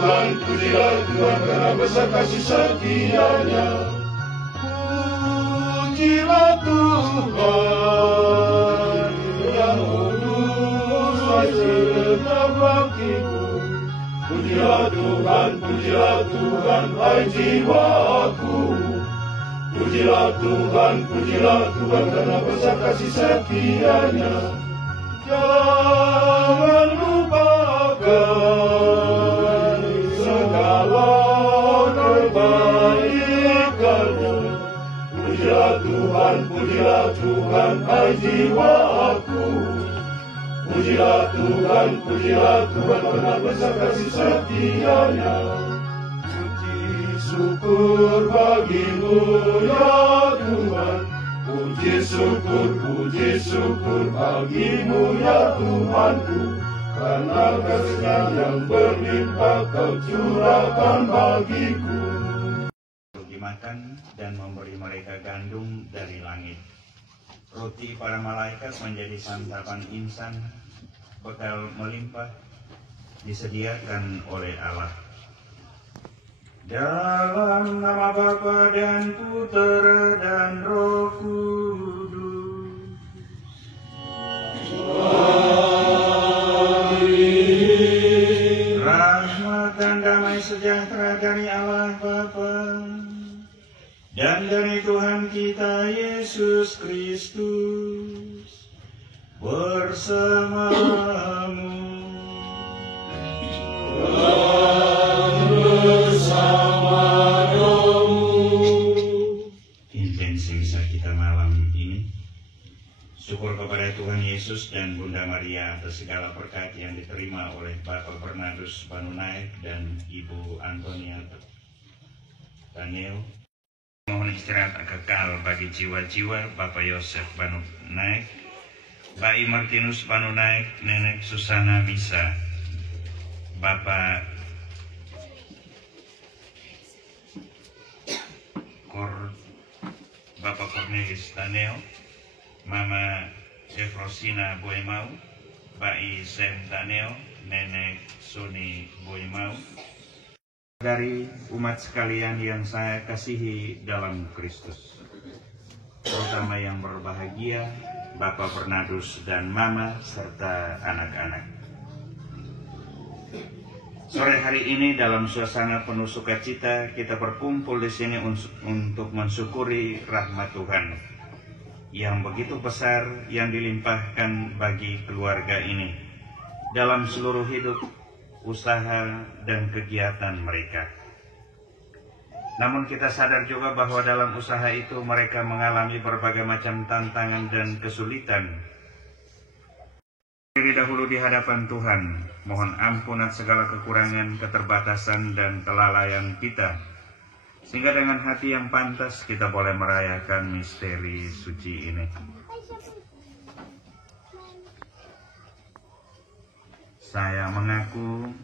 pujilah Tuhan karena besar kasih setia-Nya. Pujilah Tuhan yang kudus segenap hatiku. Pujilah Tuhan, hai jiwaku. Pujilah Tuhan karena besar kasih setia-Nya. Jangan lupakan segala kebaikan-Nya. Pujilah Tuhan, hai jiwaku. Pujilah Tuhan karena besar kasih setia-Nya. Puji syukur bagimu ya Tuhan. Puji syukur bagimu ya Tuhanku. Karena kasih-Nya yang berlimpah Kau curahkan bagiku. Dimakan dan memberi mereka gandum dari langit. Roti para malaikat menjadi santapan insan, bekal melimpah disediakan oleh Allah. Dalam nama Bapa dan Putera dan Roh Kudus. Amin. Rahmat dan damai sejahtera dari Allah Bapa dan dari Tuhan kita Yesus Kristus bersamamu. Intensi misa kita malam ini, syukur kepada Tuhan Yesus dan Bunda Maria atas segala berkat yang diterima oleh Bapak Bernardus Banunaek dan Ibu Antonia Daniel. Mohon istirahat kekal bagi jiwa-jiwa Bapak Yosef Banunaek, Bayi Martinus Banunaek, Nenek Susana Bisa, Bapak Cornelis Daniel, Mama Jefrosina Boymau, Bayi Sem Daniel, Nenek Suni Boymau. Dari umat sekalian yang saya kasihi dalam Kristus, terutama yang berbahagia, Bapak Bernardus dan Mama serta anak-anak. Sore hari ini dalam suasana penuh sukacita kita berkumpul di sini untuk mensyukuri rahmat Tuhan yang begitu besar yang dilimpahkan bagi keluarga ini dalam seluruh hidup, usaha dan kegiatan mereka. Namun kita sadar juga bahwa dalam usaha itu mereka mengalami berbagai macam tantangan dan kesulitan. Diri dahulu di hadapan Tuhan, mohon ampunan segala kekurangan, keterbatasan dan kelalaian kita, sehingga dengan hati yang pantas kita boleh merayakan misteri suci ini. Saya mengaku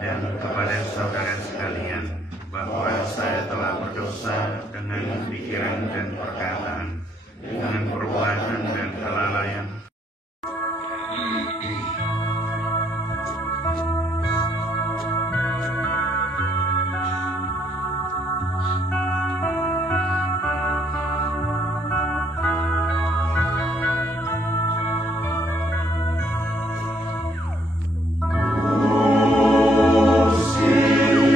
dan kepada saudara sekalian bahwa saya telah berdosa dengan pikiran dan perkataan, dengan perbuatan dan kelalaian. Pujilah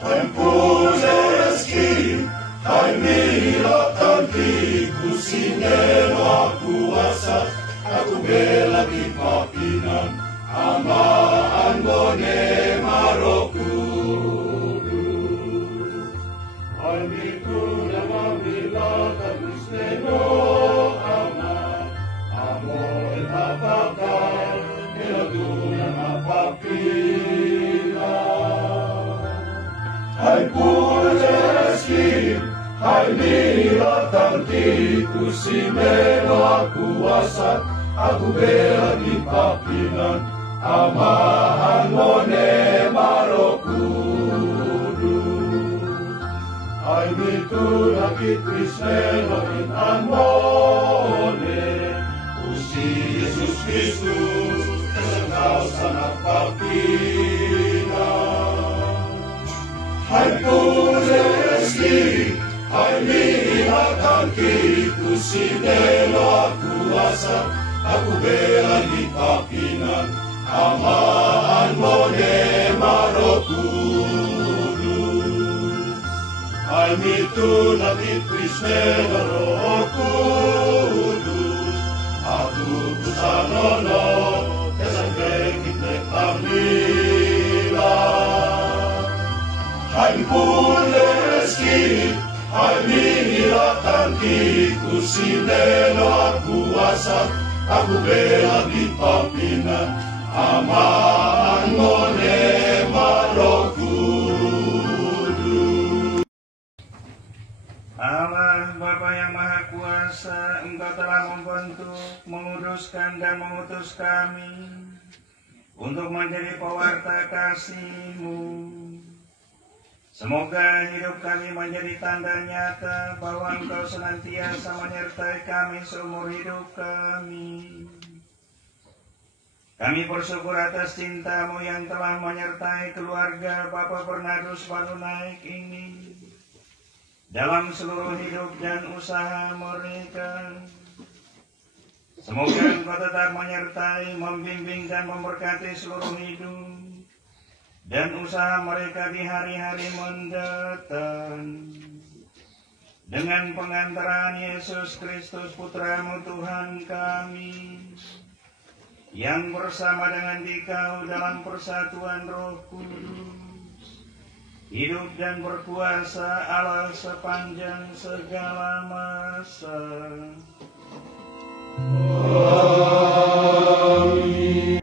Hai puleski, hai mila tantiku sinelo aku asa, aku bela di papinan, amaan bone maroku. Hai miku nama mila tantiku sinelo ama, amor apakah, elaguna mapapila. Hai puleski, hai mila tantiku sinelo aku asa, aku bela di papinan, amahan mone marokudu. Hai mitu lagi Krisnelo in amone, usi Yesus Kristus, engkau sangat papinan. Hai puleski, hai mila tantiku sinelo aku asa, aku bela di papinan, amaan mone marokudu. Hai mitu nabi Krisnelo Roh Kudus, aku kusanono kesan kita pamila. Hai puleski, hai mila tantiku sinelo aku asa, aku bela di papinan, amaan mone marokudu. Allah Bapa yang Maha Kuasa, Engkau telah membentuk, menguduskan dan mengutus kami untuk menjadi pewarta kasih-Mu. Semoga hidup kami menjadi tanda nyata bahwa Engkau senantiasa menyertai kami seumur hidup kami. Kami bersyukur atas cinta-Mu yang telah menyertai keluarga Bapak Bernardus Banunaik ini dalam seluruh hidup dan usaha mereka. Semoga Engkau tetap menyertai, membimbing dan memberkati seluruh hidup dan usaha mereka di hari-hari mendatang. Dengan pengantaran Yesus Kristus Putra-Mu Tuhan kami, yang bersama dengan Dikau dalam persatuan Roh Kudus, hidup dan berkuasa Allah sepanjang segala masa. Amin.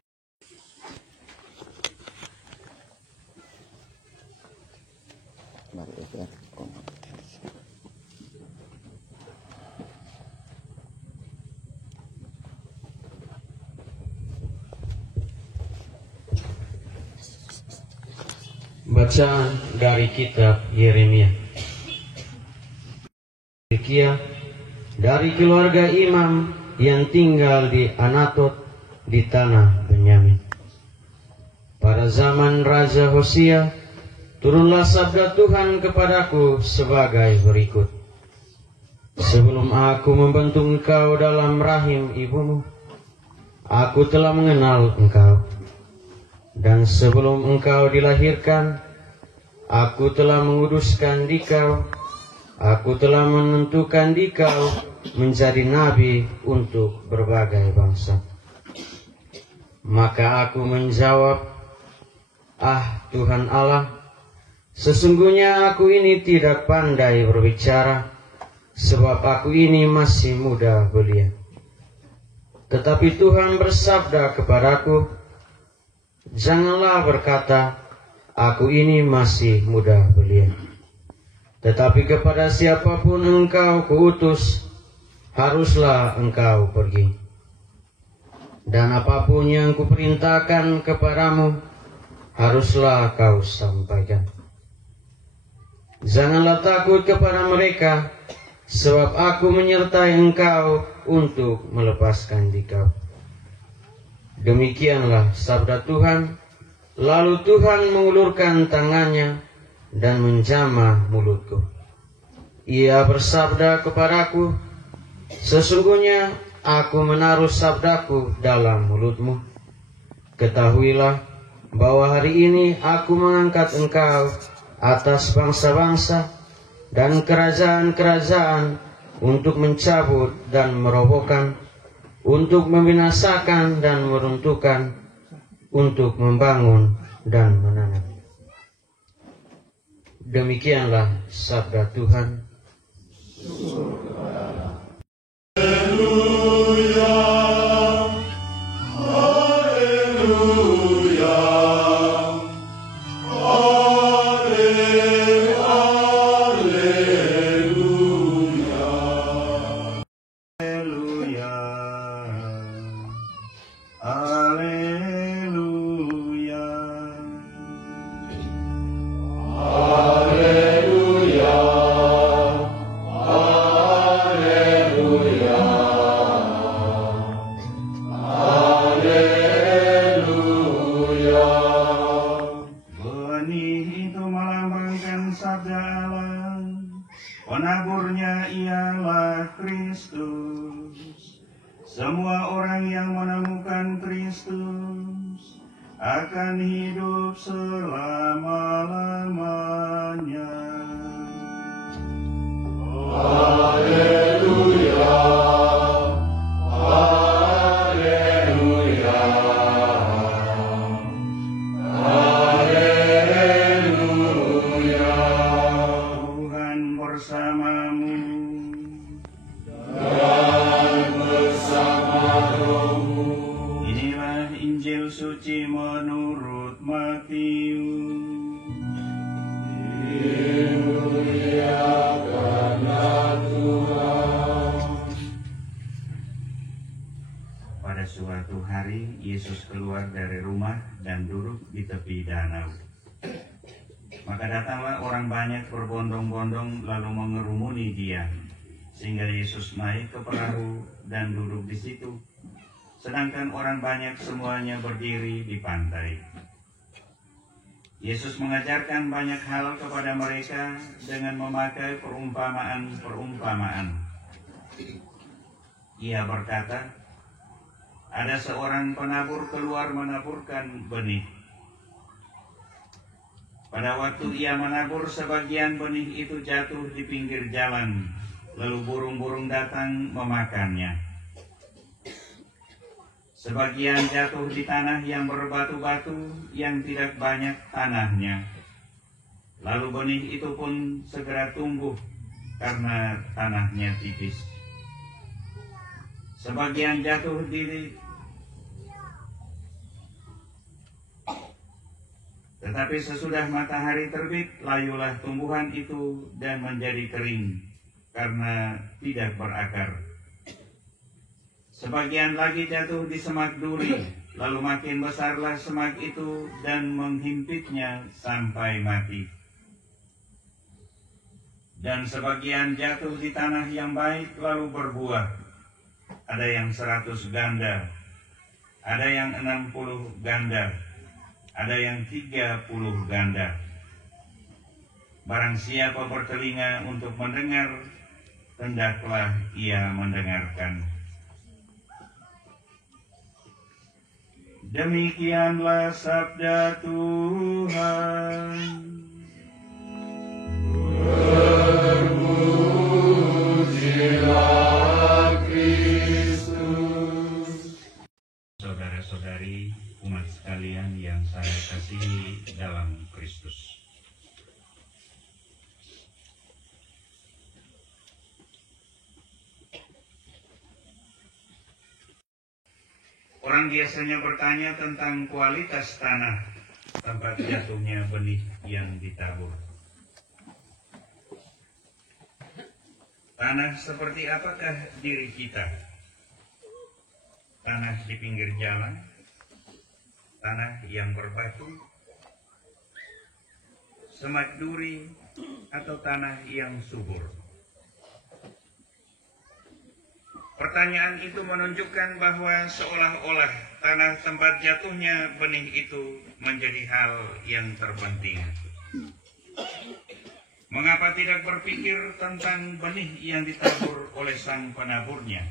Bacaan dari kitab Yeremia. Hilkiah dari keluarga imam yang tinggal di Anatot di tanah Benyamin. Pada zaman Raja Hosea, turunlah sabda Tuhan kepadaku sebagai berikut. Sebelum aku membentuk engkau dalam rahim ibumu, aku telah mengenal engkau. Dan sebelum engkau dilahirkan, aku telah menguduskan dikau. Aku telah menentukan dikau menjadi nabi untuk berbagai bangsa. Maka aku menjawab, "Ah Tuhan Allah, sesungguhnya aku ini tidak pandai berbicara, sebab aku ini masih muda belia." Tetapi Tuhan bersabda kepadaku, "Janganlah berkata, aku ini masih muda belia. Tetapi kepada siapapun engkau kuutus, haruslah engkau pergi. Dan apapun yang kuperintahkan kepadamu, haruslah kau sampaikan. Janganlah takut kepada mereka, sebab aku menyertai engkau untuk melepaskan dikau." Demikianlah sabda Tuhan. Lalu Tuhan mengulurkan tangannya dan menjamah mulutku. Ia bersabda kepadaku, "Sesungguhnya aku menaruh sabdaku dalam mulutmu. Ketahuilah bahwa hari ini aku mengangkat engkau atas bangsa-bangsa dan kerajaan-kerajaan, untuk mencabut dan merobohkan, untuk membinasakan dan meruntuhkan, untuk membangun dan menanam. Demikianlah sabda Tuhan. Penaburnya ialah Kristus. Semua orang yang menemukan Kristus akan hidup selama-lamanya. Haleluya, haleluya, haleluya. Tuhan bersamamu. Dan bersama rohmu. Inilah Injil suci menurut Matius. Dimuliakanlah Tuhan. Pada suatu hari, Yesus keluar dari rumah dan duduk di tepi danau. Maka datanglah orang banyak berbondong-bondong lalu mengerumuni dia, sehingga Yesus naik ke perahu dan duduk di situ, sedangkan orang banyak semuanya berdiri di pantai. Yesus mengajarkan banyak hal kepada mereka dengan memakai perumpamaan-perumpamaan. Ia berkata, ada seorang penabur keluar menaburkan benih. Pada waktu ia menabur, sebagian benih itu jatuh di pinggir jalan, lalu burung-burung datang memakannya. Sebagian jatuh di tanah yang berbatu-batu, yang tidak banyak tanahnya. Lalu benih itu pun segera tumbuh, karena tanahnya tipis. Sebagian jatuh tetapi sesudah matahari terbit, layulah tumbuhan itu dan menjadi kering, karena tidak berakar. Sebagian lagi jatuh di semak duri, lalu makin besarlah semak itu dan menghimpitnya sampai mati. Dan sebagian jatuh di tanah yang baik lalu berbuah. Ada yang 100 ganda, ada yang 60 ganda, ada yang 30 ganda. Barang siapa bertelinga untuk mendengar, hendaklah ia mendengarkan. Demikianlah sabda Tuhan. Terpujilah Kristus. Saudara-saudari, umat sekalian yang saya kasihi dalam Kristus. Orang biasanya bertanya tentang kualitas tanah tempat jatuhnya benih yang ditabur. Tanah seperti apakah diri kita? Tanah di pinggir jalan, tanah yang berbatu, semak duri, atau tanah yang subur? Pertanyaan itu menunjukkan bahwa seolah-olah tanah tempat jatuhnya benih itu menjadi hal yang terpenting. Mengapa tidak berpikir tentang benih yang ditabur oleh sang penaburnya?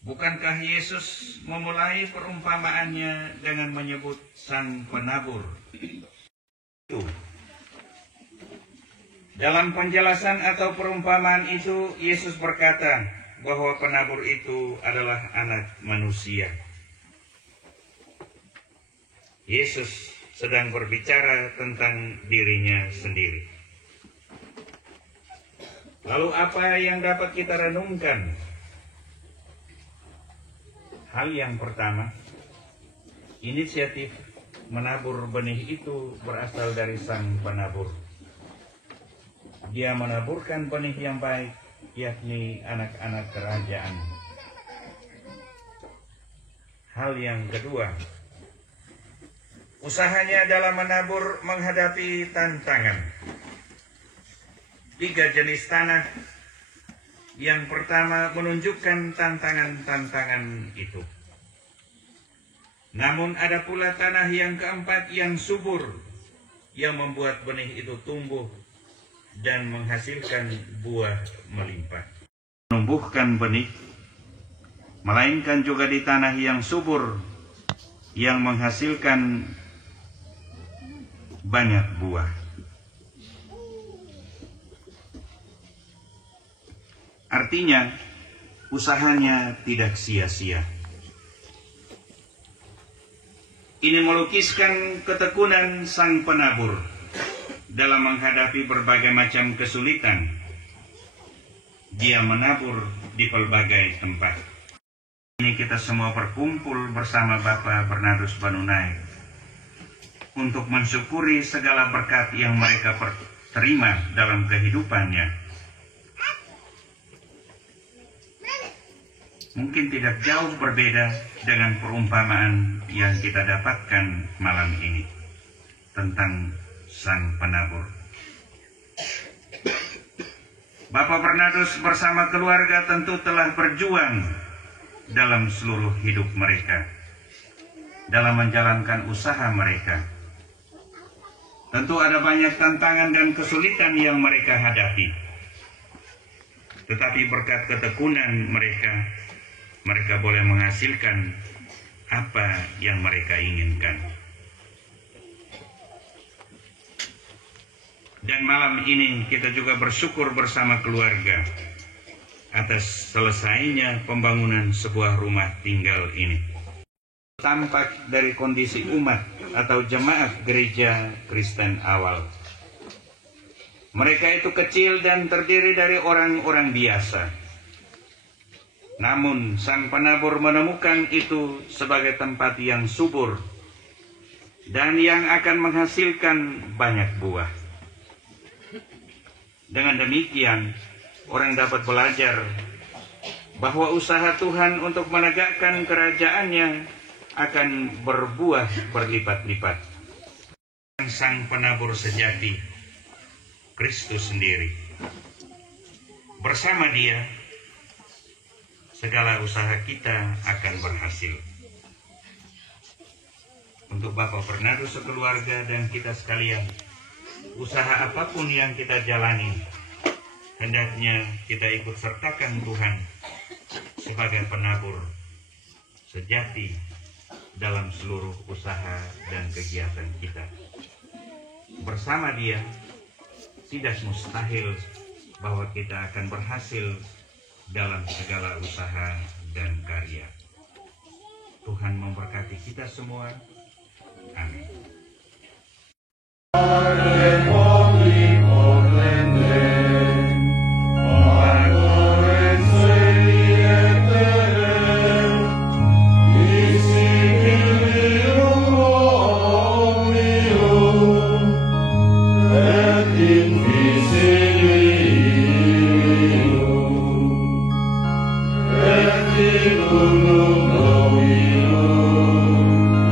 Bukankah Yesus memulai perumpamaannya dengan menyebut sang penabur? Itu. Dalam penjelasan atau perumpamaan itu, Yesus berkata bahwa penabur itu adalah anak manusia. Yesus sedang berbicara tentang dirinya sendiri. Lalu apa yang dapat kita renungkan? Hal yang pertama, inisiatif menabur benih itu berasal dari sang penabur. Dia menaburkan benih yang baik, yakni anak-anak kerajaan. Hal yang kedua, usahanya dalam menabur menghadapi tantangan. 3 jenis tanah. Yang pertama menunjukkan tantangan-tantangan itu. Namun ada pula tanah yang keempat yang subur, yang membuat benih itu tumbuh dan menghasilkan buah melimpah. Menumbuhkan benih, melainkan juga di tanah yang subur, yang menghasilkan banyak buah. Artinya, usahanya tidak sia-sia. Ini melukiskan ketekunan sang penabur dalam menghadapi berbagai macam kesulitan. Dia menabur di pelbagai tempat. Ini kita semua berkumpul bersama Bapak Bernardus Banunai untuk mensyukuri segala berkat yang mereka terima dalam kehidupannya. Mungkin tidak jauh berbeda dengan perumpamaan yang kita dapatkan malam ini tentang sang penabur. Bapak Bernardus bersama keluarga tentu telah berjuang dalam seluruh hidup mereka, dalam menjalankan usaha mereka. Tentu ada banyak tantangan dan kesulitan yang mereka hadapi. Tetapi berkat ketekunan mereka boleh menghasilkan apa yang mereka inginkan. Dan malam ini kita juga bersyukur bersama keluarga atas selesainya pembangunan sebuah rumah tinggal ini. Tampak dari kondisi umat atau jemaat gereja Kristen awal. Mereka itu kecil dan terdiri dari orang-orang biasa. Namun sang penabur menemukan itu sebagai tempat yang subur dan yang akan menghasilkan banyak buah. Dengan demikian, orang dapat belajar bahwa usaha Tuhan untuk menegakkan kerajaannya akan berbuah berlipat-lipat. Sang penabur sejati, Kristus sendiri. Bersama Dia, segala usaha kita akan berhasil. Untuk Bapak Bernardus sekeluarga dan kita sekalian, usaha apapun yang kita jalani, hendaknya kita ikut sertakan Tuhan sebagai penabur sejati dalam seluruh usaha dan kegiatan kita. Bersama Dia, tidak mustahil bahwa kita akan berhasil dalam segala usaha dan karya. Tuhan memberkati kita semua. Amin.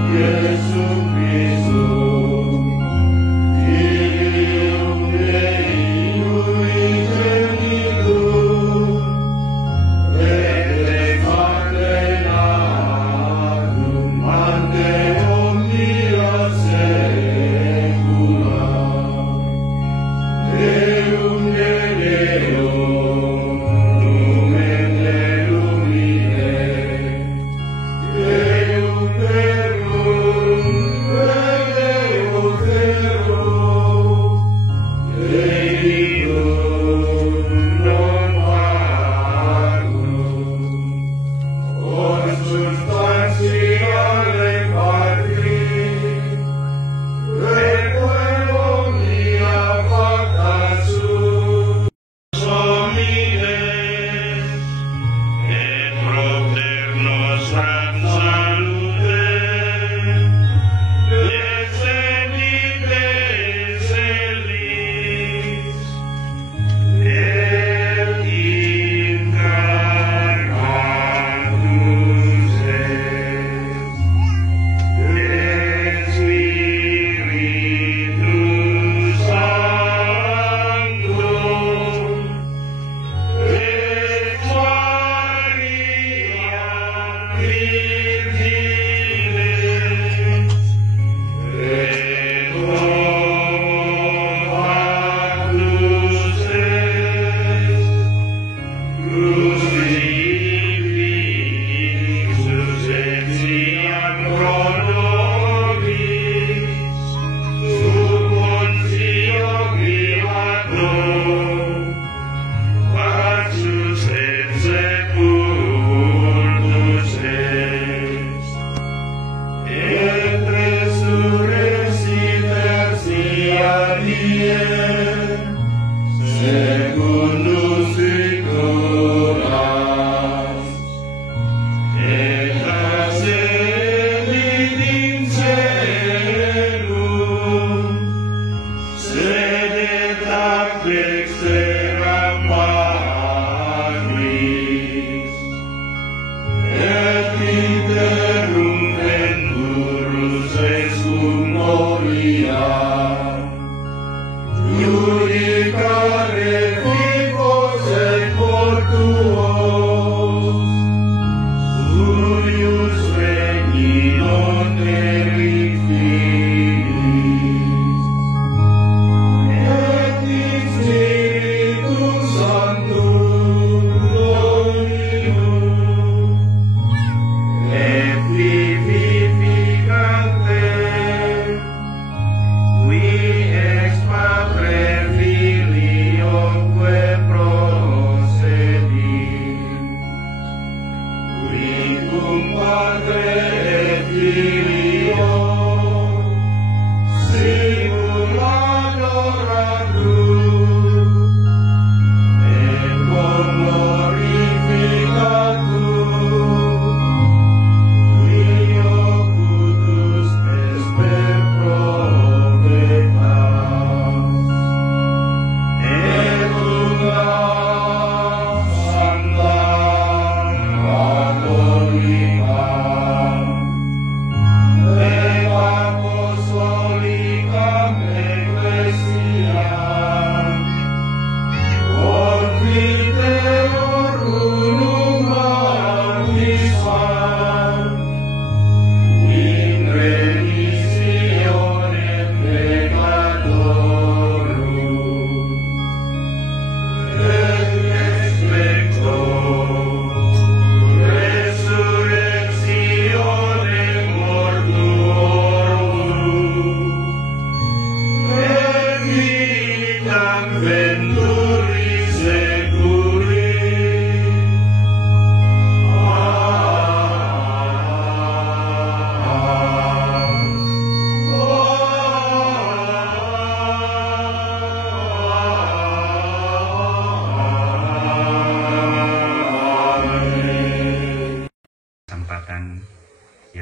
Yesus Kristus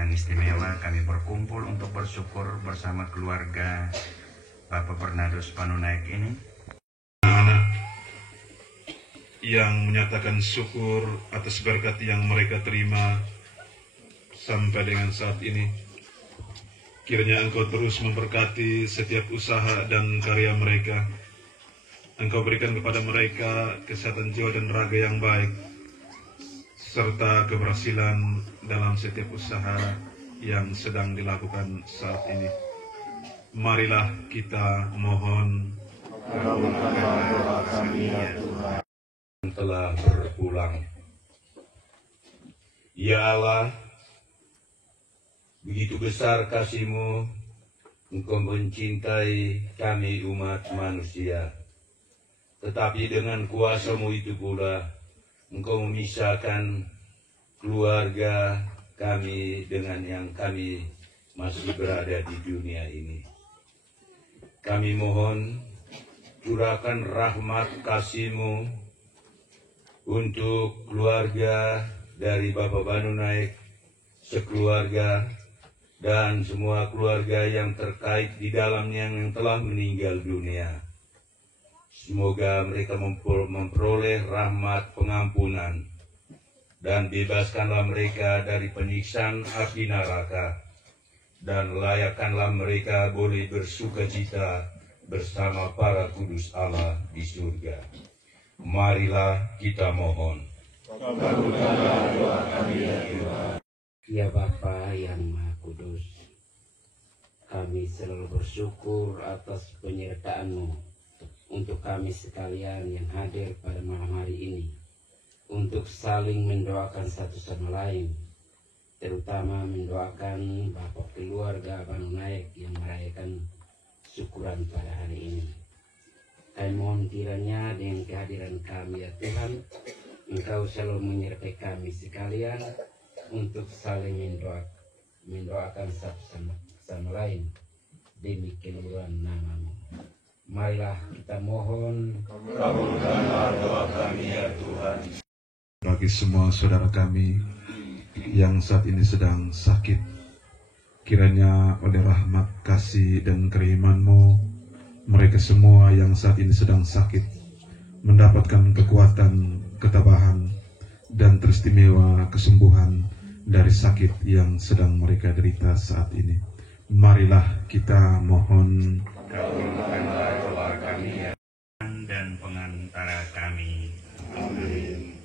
yang istimewa kami berkumpul untuk bersyukur bersama keluarga Bapak Bernardus Panunaik ini. Anak yang menyatakan syukur atas berkat yang mereka terima sampai dengan saat ini. Kiranya Engkau terus memberkati setiap usaha dan karya mereka. Engkau berikan kepada mereka kesehatan jiwa dan raga yang baik, serta keberhasilan dalam setiap usaha yang sedang dilakukan saat ini. Marilah kita mohon. Kabulkanlah doa kami ya Tuhan. Telah berpulang. Ya Allah, begitu besar kasih-Mu, Engkau mencintai kami umat manusia. Tetapi dengan kuasa-Mu itu pula, Engkau memisahkan keluarga kami dengan yang kami masih berada di dunia ini. Kami mohon, curahkan rahmat kasih-Mu untuk keluarga dari Bapak Panunaik, sekeluarga, dan semua keluarga yang terkait di dalamnya yang telah meninggal dunia. Semoga mereka memperoleh rahmat pengampunan, dan bebaskanlah mereka dari penyiksaan api neraka, dan layakkanlah mereka boleh bersukacita bersama para kudus Allah di surga. Marilah kita mohon. Kabulkanlah doa kami ya Tuhan. Ya Bapa yang Maha Kudus, Kami selalu bersyukur atas penyertaan-Mu untuk kami sekalian yang hadir pada malam hari ini, untuk saling mendoakan satu sama lain, terutama mendoakan bapak keluarga Banu Naik yang merayakan syukuran pada hari ini. Kami mohon kiranya dengan kehadiran kami ya Tuhan, Engkau selalu menyertai kami sekalian untuk saling mendoakan satu sama lain demi keluhuran nama-Mu. Marilah kita mohon, Kabulkanlah doa kami ya Tuhan. Bagi semua saudara kami yang saat ini sedang sakit, kiranya oleh rahmat, kasih, dan keriman-Mu, mereka semua yang saat ini sedang sakit mendapatkan kekuatan, ketabahan, dan teristimewa kesembuhan dari sakit yang sedang mereka derita saat ini. Marilah kita mohon. Kabulkanlah doa kami ya Tuhan dan pengantara kami. Amin.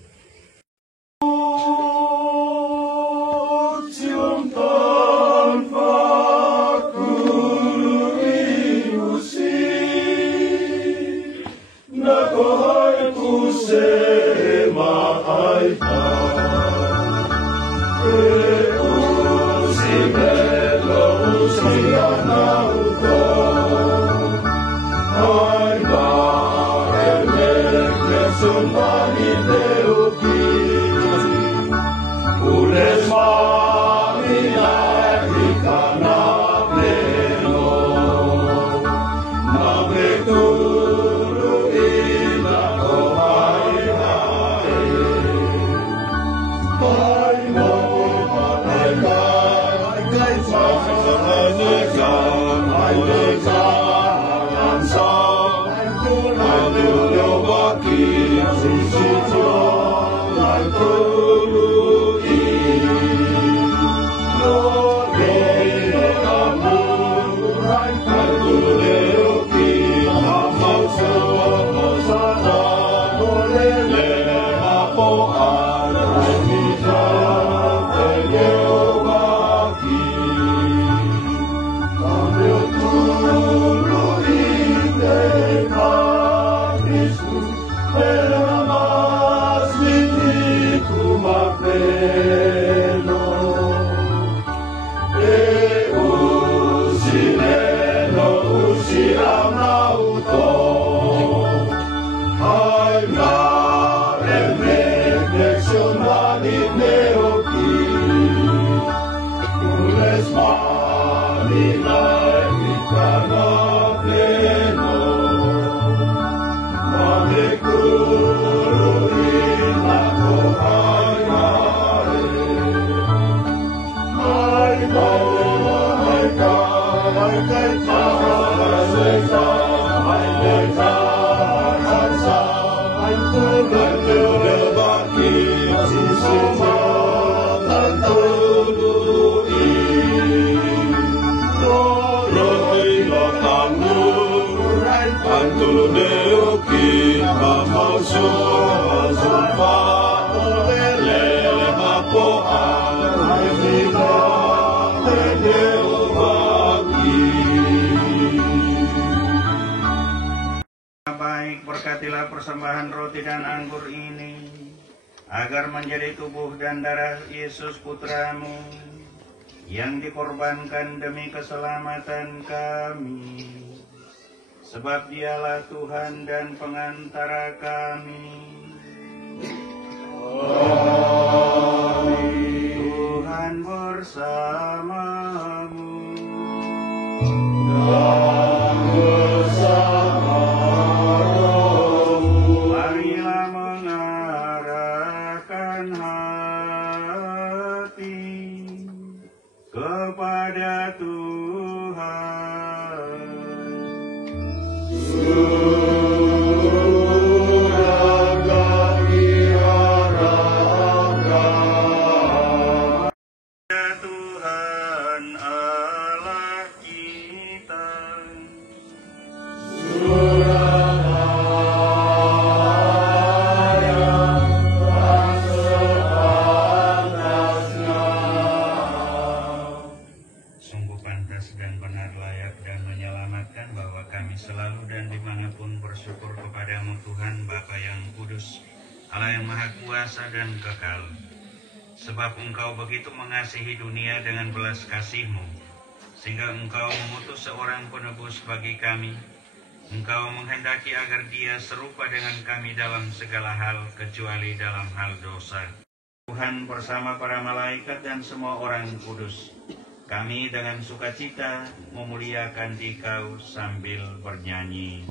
Baik, berkatilah persembahan roti dan anggur ini, agar menjadi tubuh dan darah Yesus Putra-Mu, yang dikorbankan demi keselamatan kami. Sebab Dialah Tuhan dan pengantara kami. Amin. Tuhan bersamamu. Dan bersama rohmu. Marilah mengarahkan hati kepada Tuhan. Tuhan Allah kita, selalu dan dimanapun bersyukur kepadamu Tuhan Bapa yang kudus, Allah yang maha kuasa dan kekal. Sebab Engkau begitu mengasihi dunia dengan belas kasih-Mu, sehingga Engkau mengutus seorang penebus bagi kami. Engkau menghendaki agar dia serupa dengan kami dalam segala hal, kecuali dalam hal dosa. Tuhan bersama para malaikat dan semua orang kudus, kami dengan sukacita memuliakan Dikau sambil bernyanyi.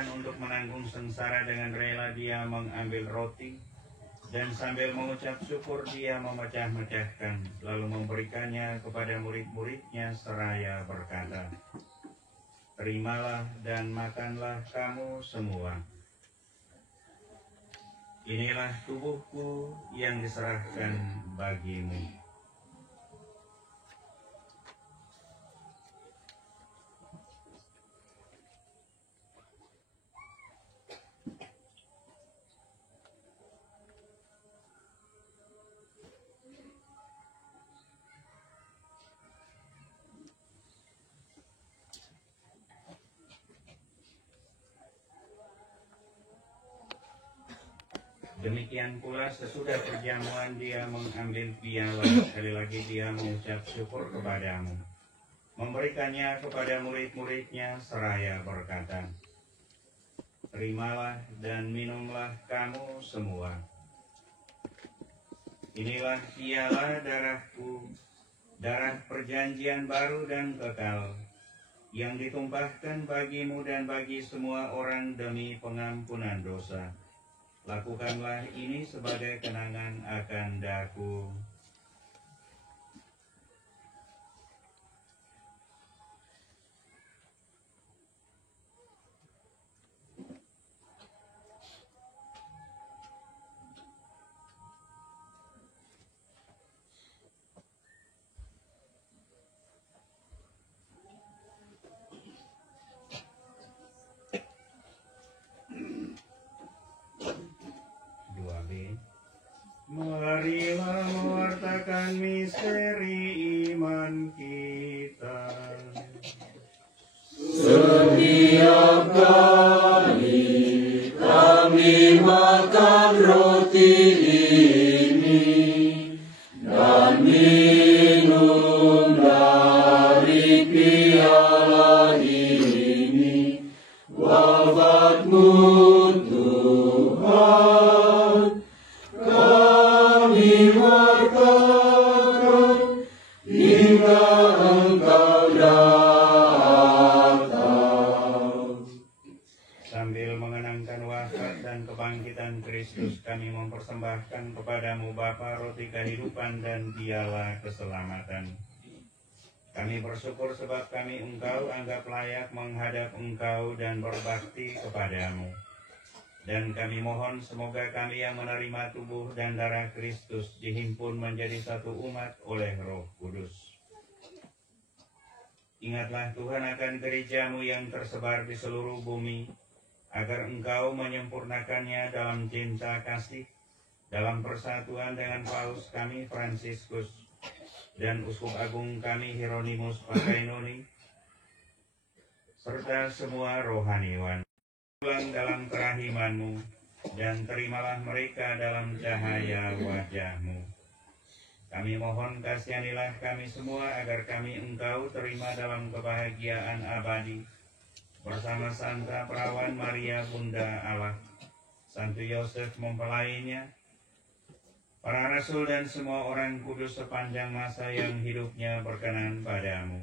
Untuk menanggung sengsara dengan rela dia mengambil roti, dan sambil mengucap syukur dia memecah-mecahkan, lalu memberikannya kepada murid-muridnya seraya berkata, "Terimalah dan makanlah kamu semua. Inilah tubuhku yang diserahkan bagimu." Demikian pula sesudah perjamuan dia mengambil piala, sekali lagi dia mengucap syukur kepadamu, memberikannya kepada murid-muridnya seraya berkata, "Terimalah dan minumlah kamu semua. Inilah piala darahku, darah perjanjian baru dan kekal, yang ditumpahkan bagimu dan bagi semua orang demi pengampunan dosa. Lakukanlah ini sebagai kenangan akan daku." Marilah mewartakan misteri iman kita. Setiap kali kami makan roti ini dan minum dari piala ini, wafat-Mu Tuhan, kami wartakan hingga Engkau datang. Sambil mengenangkan wafat dan kebangkitan Kristus, kami mempersembahkan kepadamu Bapa roti kehidupan dan piala keselamatan. Kami bersyukur sebab kami Engkau anggap layak menghadap Engkau dan berbakti kepadamu. Dan kami mohon semoga kami yang menerima tubuh dan darah Kristus dihimpun menjadi satu umat oleh Roh Kudus. Ingatlah Tuhan akan gereja-Mu yang tersebar di seluruh bumi, agar Engkau menyempurnakannya dalam cinta kasih, dalam persatuan dengan Paus kami Fransiskus, dan Uskup Agung kami Hieronymus Pakainoni, serta semua rohaniwan. Pulang dalam kerahiman-Mu, dan terimalah mereka dalam cahaya wajah-Mu. Kami mohon kasihanilah kami semua agar kami Engkau terima dalam kebahagiaan abadi bersama Santa Perawan Maria Bunda Allah, Santo Yosef mempelainya, para rasul dan semua orang kudus sepanjang masa yang hidupnya berkenan padamu.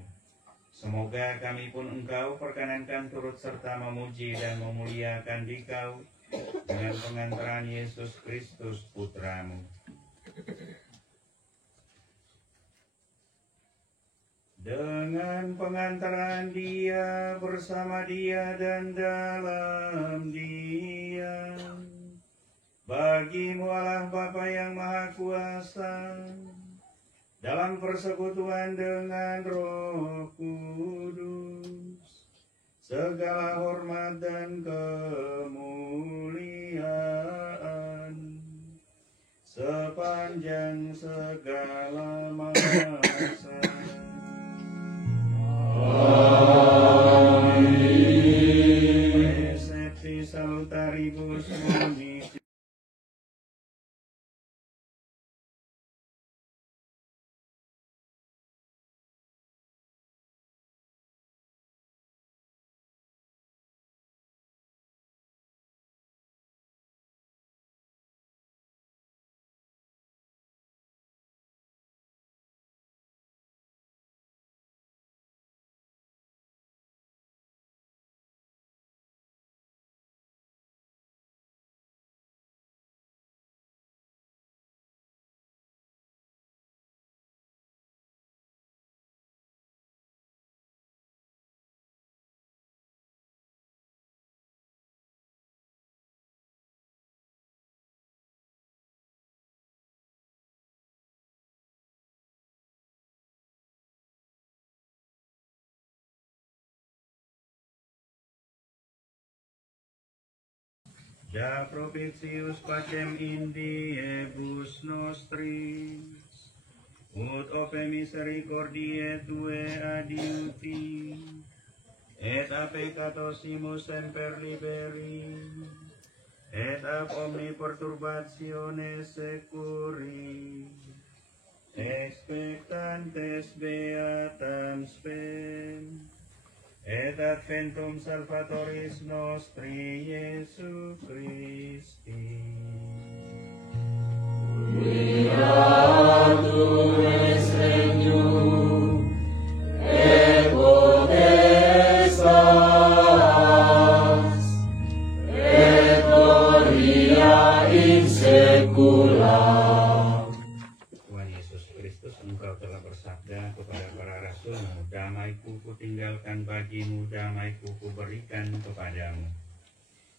Semoga kami pun Engkau perkenankan turut serta memuji dan memuliakan Dikau dengan pengantaran Yesus Kristus Putramu. Dengan pengantaran Dia, bersama Dia dan dalam Dia, bagi-Mu Allah Bapa yang Maha Kuasa, dalam persekutuan dengan Roh Kudus, segala hormat dan kemuliaan sepanjang segala masa. Amin. Resepsi salutaribus munisi. Da propitius pacem indiebus nostris, ut ope misericordiae Tue adiuti, et a peccatosimus semper liberi, et ab omni perturbatione securi, expectantes beatam spem, et adventum Salvatoris nostri Iesu Christi. Beatum es regnum et potestas et gloria in saecula. Tuhan Yesus Kristus, Engkau telah bersabda kepada para rasul-Mu, damai-Ku kutinggalkan bagimu, damai-Ku kuberikan kepadamu.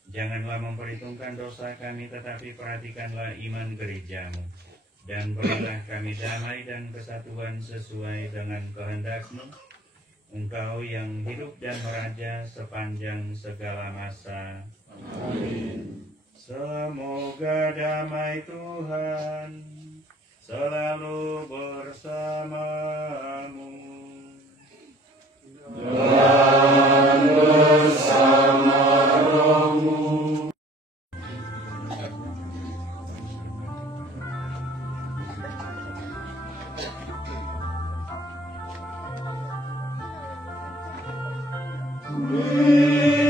Janganlah memperhitungkan dosa kami, tetapi perhatikanlah iman gereja-Mu, dan berilah kami damai dan kesatuan sesuai dengan kehendak-Mu, Engkau yang hidup dan meraja sepanjang segala masa. Amin. Semoga damai Tuhan selalu bersamamu. Dan bersama rohmu.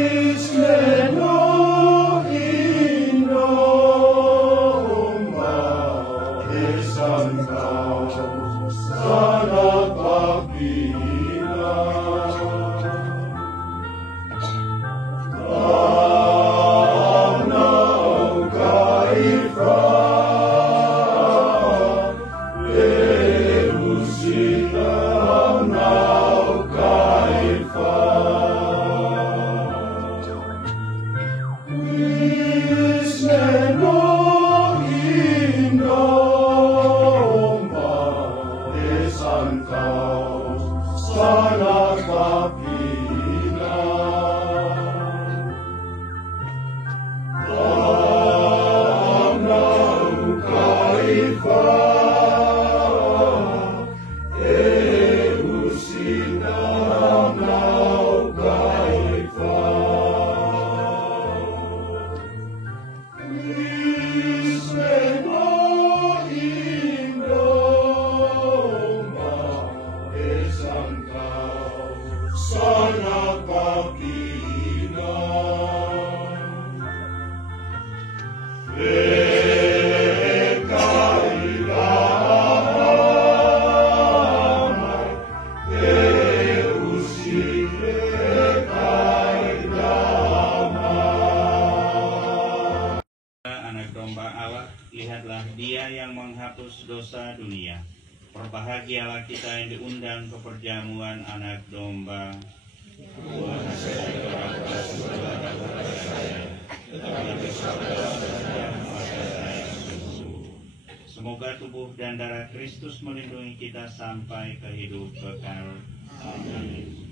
Misleno inomba esangkau sangat papila. Sangkau dosa dunia. Berbahagialah kita yang diundang ke perjamuan Anak Domba. Tuhan saya berapa saudara kepada saya, tetapi saudara saja maka saya sembuh. Semoga tubuh dan darah Kristus melindungi kita sampai ke hidup kekal. Amin.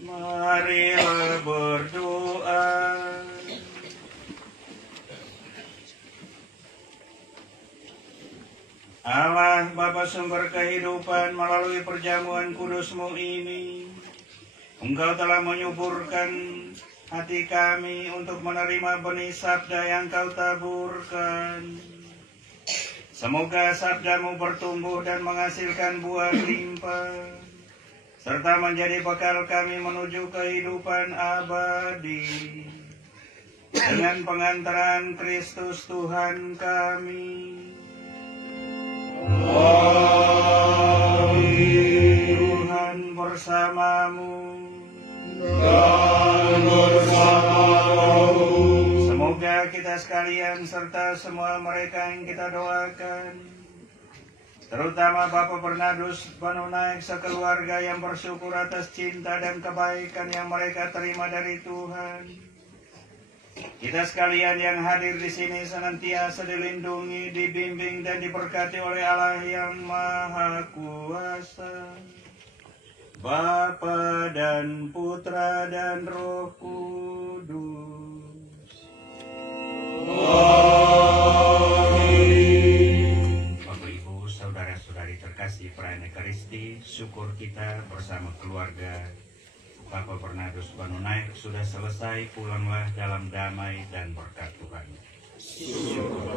Marilah berdoa. Allah Bapa sumber kehidupan, melalui perjamuan kudus-Mu ini, Engkau telah menyuburkan hati kami untuk menerima benih sabda yang Kau taburkan. Semoga sabda-Mu bertumbuh dan menghasilkan buah limpah, serta menjadi bekal kami menuju kehidupan abadi. Dengan pengantaran Kristus Tuhan kami. Tuhan bersamamu. Dan bersamamu. Semoga kita sekalian serta semua mereka yang kita doakan, terutama Bapak Bernardus Banunaik sekeluarga yang bersyukur atas cinta dan kebaikan yang mereka terima dari Tuhan. Kita sekalian yang hadir di sini senantiasa dilindungi, dibimbing dan diberkati oleh Allah yang Maha Kuasa, Bapa dan Putra dan Roh Kudus. Amin. Bapak Ibu, saudara-saudari terkasih perayaan Ekaristi, syukur kita bersama keluarga Bapak Bernardus Banunaik sudah selesai. Pulanglah dalam damai dan berkat Tuhan. Syukur.